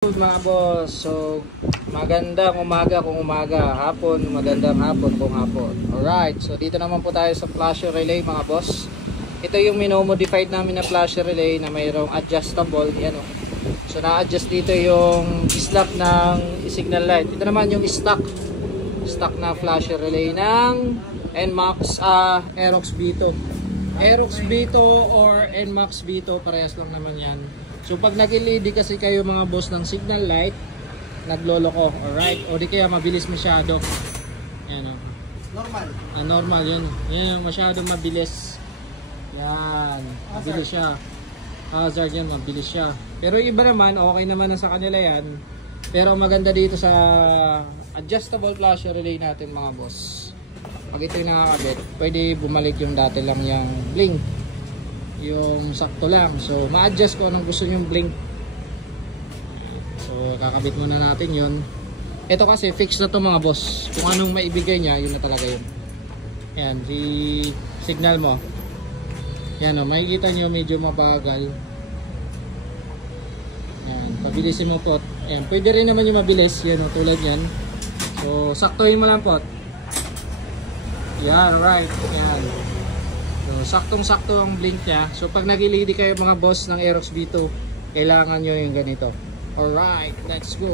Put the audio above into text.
Mga boss, so magandang umaga kung umaga, hapon, magandang hapon kung hapon. Alright, so dito naman po tayo sa flasher relay mga boss. Ito yung minomodified namin na flasher relay na mayroong adjustable, yan o. So na-adjust dito yung slot ng signal light. Ito naman yung stock na flasher relay ng NMAX Aerox B2. Aerox B2 or NMAX B2, parehas lang naman yan. So pag nag-LED kasi kayo mga boss ng signal light, nagloloko, alright? O di kaya mabilis masyado. Yan o. Normal. Normal yun. Yan, masyado mabilis. Yan, mabilis siya. Hazard yan, mabilis siya. Pero yung iba naman, okay naman na sa kanila yan. Pero maganda dito sa adjustable flasher relay natin mga boss. Pag ito yung nakakabit, pwede bumalik yung dati lang yung blink. Yung sakto lang. So, ma-adjust ko anong gusto nyong blink. So, kakabit muna natin yun. Ito kasi, fix na to mga boss. Kung anong maibigay niya, yun na talaga yun. Ayan, signal mo. Yan o, makikita nyo medyo mabagal. Ayan, pabilisin mo po. Ayan, pwede rin naman yung mabilis. Yan o, tulad yan. So, saktuhin mo lang po. Yan, right. Yan. So, saktong-sakto ang blink niya. So, pag nag-LED kayo mga boss ng Aerox B2, kailangan nyo yung ganito. Alright, let's go.